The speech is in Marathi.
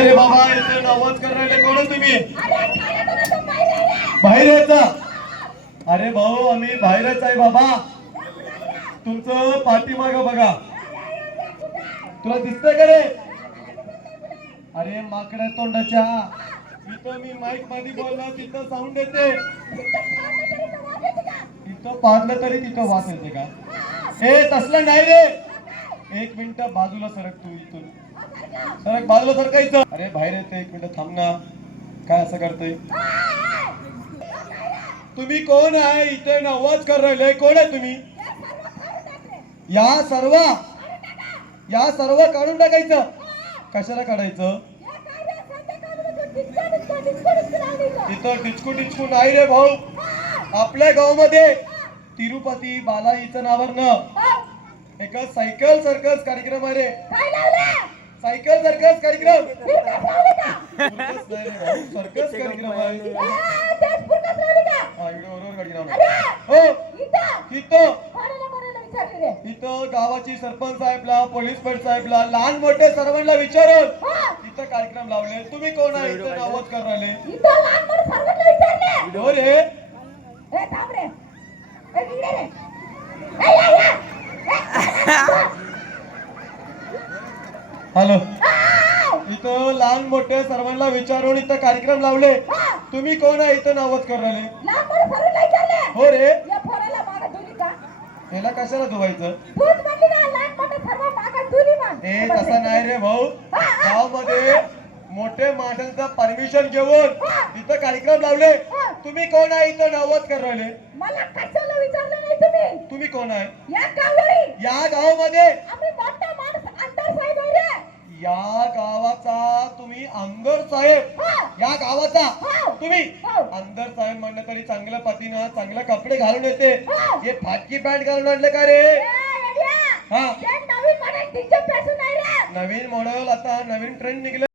नाही रे बाबा, इथे नवस करायला कोण तुम्ही? बाहेर यायचा? अरे भाऊ, आम्ही बाहेरच आहे बाबा. तुमचं पाठीमाग बघा, तुला दिसतंय का रे? अरे माकड्या तोंडाच्या, इथं मी माईक मध्ये बोलला तिथं साऊंड येते, इथं पाजलं तरी तिथं वास येते का? ए तसलं नाही रे. एक मिनिट बाजूला सरक, तू इथून सरक, बाजूला सरकायचं. अरे बाहेर येते, एक मिनिट थांब ना. काय असं करतोय? तुम्ही कोण आहे? इथे नवस कर राहिले, कोण आहे तुम्ही? या सर्व काढून टाकायचं. कशाला काढायचं? इथं डिचकू डिचकू नाही रे भाऊ. आपल्या गावामध्ये तिरुपती बालाजीचं नावानं एक सायकल सर्कस कार्यक्रम आहे रे. सायकल सर्कस कार्यक्रम, सर्कस कार्यक्रम आहे. इथं गावाची सरपंच साहेबला, पोलीस पट साहेबला, लहान मोठे सर्वांना विचारून इथं कार्यक्रम लावले. तुम्ही कोण आहे? इथं नावच कर राहिले. हो रे. हॅलो, इथं लहान मोठे सर्वांना विचारून इथं कार्यक्रम लावले. तुम्ही कोण आहे? इथं नावच कर राहिले. हो रे. याला कशाला धुवायचं? ए तसं नाही रे भाऊ. गावामध्ये मोठे माणसांचं परमिशन घेऊन इथं कार्यक्रम लावले. तुम्ही कोण आहे? इथं नावच कर राहिले. मला कशाला विचारलं नाही तुम्ही? तुम्ही कोण आहे? या गावामध्ये आम्ही मोठा माणूस अंतर साहेब आहे रे. या गावाचा तुम्ही अंगर साहेब? या गावाचा तुम्ही अंदर साहेब म्हणलं तरी चांगल्या पतीनं चांगले कपडे घालून येते. हे फाटकी पॅन्ट घालून आणले का रे? नवीन मॉडेल नवीन मॉडेल, आता नवीन ट्रेंड निघले.